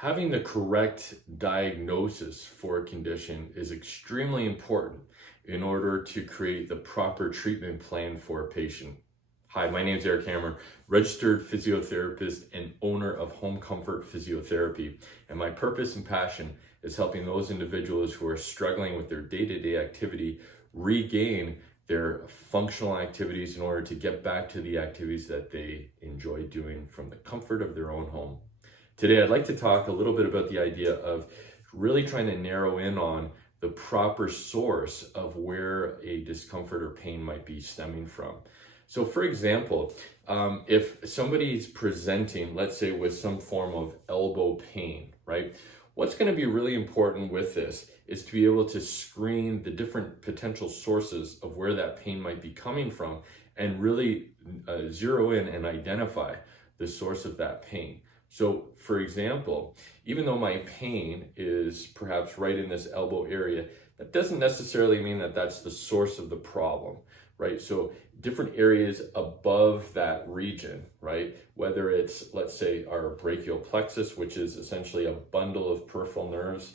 Having the correct diagnosis for a condition is extremely important in order to create the proper treatment plan for a patient. Hi, my name is Eric Hammer, registered physiotherapist and owner of Home Comfort Physiotherapy. And my purpose and passion is helping those individuals who are struggling with their day-to-day activity regain their functional activities in order to get back to the activities that they enjoy doing from the comfort of their own home. Today, I'd like to talk a little bit about the idea of really trying to narrow in on the proper source of where a discomfort or pain might be stemming from. So for example, if somebody's presenting, let's say with some form of elbow pain, right? What's going to be really important with this is to be able to screen the different potential sources of where that pain might be coming from and really zero in and identify the source of that pain. So for example, even though my pain is perhaps right in this elbow area, that doesn't necessarily mean that that's the source of the problem, right? So different areas above that region, right? Whether it's, let's say, our brachial plexus, which is essentially a bundle of peripheral nerves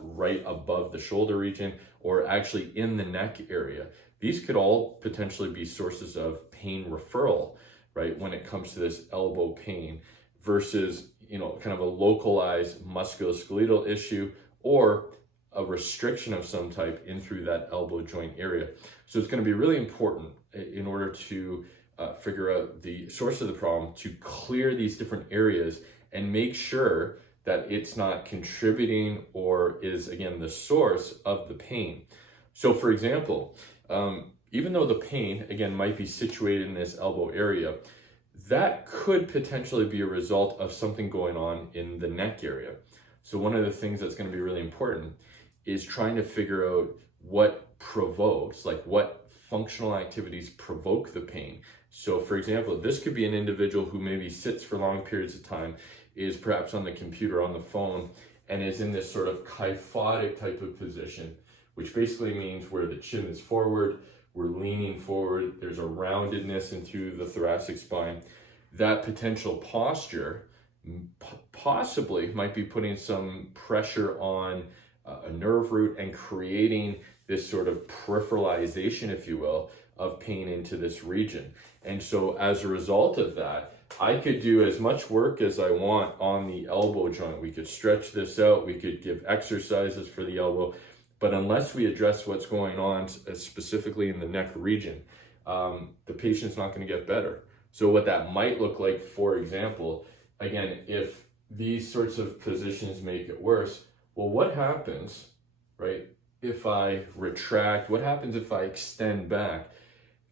right above the shoulder region, or actually in the neck area. These could all potentially be sources of pain referral, right? When it comes to this elbow pain versus, kind of a localized musculoskeletal issue or a restriction of some type in through that elbow joint area. So it's going to be really important in order to figure out the source of the problem, to clear these different areas and make sure that it's not contributing or is, again, the source of the pain. So for example, even though the pain, again, might be situated in this elbow area, that could potentially be a result of something going on in the neck area. So one of the things that's going to be really important is trying to figure out what provokes, like what functional activities provoke the pain. So for example, this could be an individual who maybe sits for long periods of time, is perhaps on the computer, on the phone, and is in this sort of kyphotic type of position, which basically means where the chin is forward, we're leaning forward, there's a roundedness into the thoracic spine. That potential posture possibly might be putting some pressure on a nerve root and creating this sort of peripheralization, if you will, of pain into this region. And so as a result of that, I could do as much work as I want on the elbow joint. We could stretch this out, we could give exercises for the elbow, but unless we address what's going on specifically in the neck region, the patient's not going to get better. So what that might look like, for example, again, if these sorts of positions make it worse, well, what happens, right, if I retract? What happens if I extend back?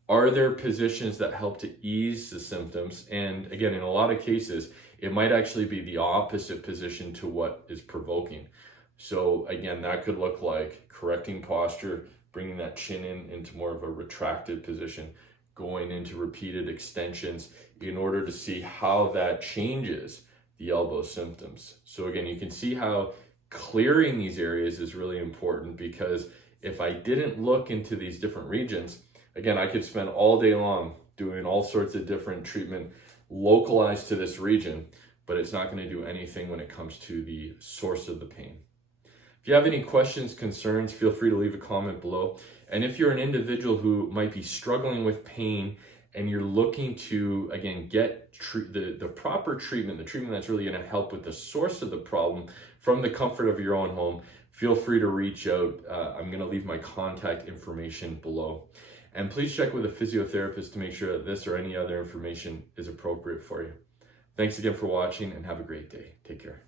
Are there positions that help to ease the symptoms? And again, in a lot of cases, it might actually be the opposite position to what is provoking. So again, that could look like correcting posture, bringing that chin into more of a retracted position, going into repeated extensions in order to see how that changes the elbow symptoms. So again, you can see how clearing these areas is really important, because if I didn't look into these different regions, again, I could spend all day long doing all sorts of different treatment localized to this region, but it's not going to do anything when it comes to the source of the pain. If you have any questions, concerns, feel free to leave a comment below. And if you're an individual who might be struggling with pain and you're looking to, again, get the proper treatment, the treatment that's really going to help with the source of the problem from the comfort of your own home, feel free to reach out. I'm going to leave my contact information below. And please check with a physiotherapist to make sure that this or any other information is appropriate for you. Thanks again for watching and have a great day. Take care.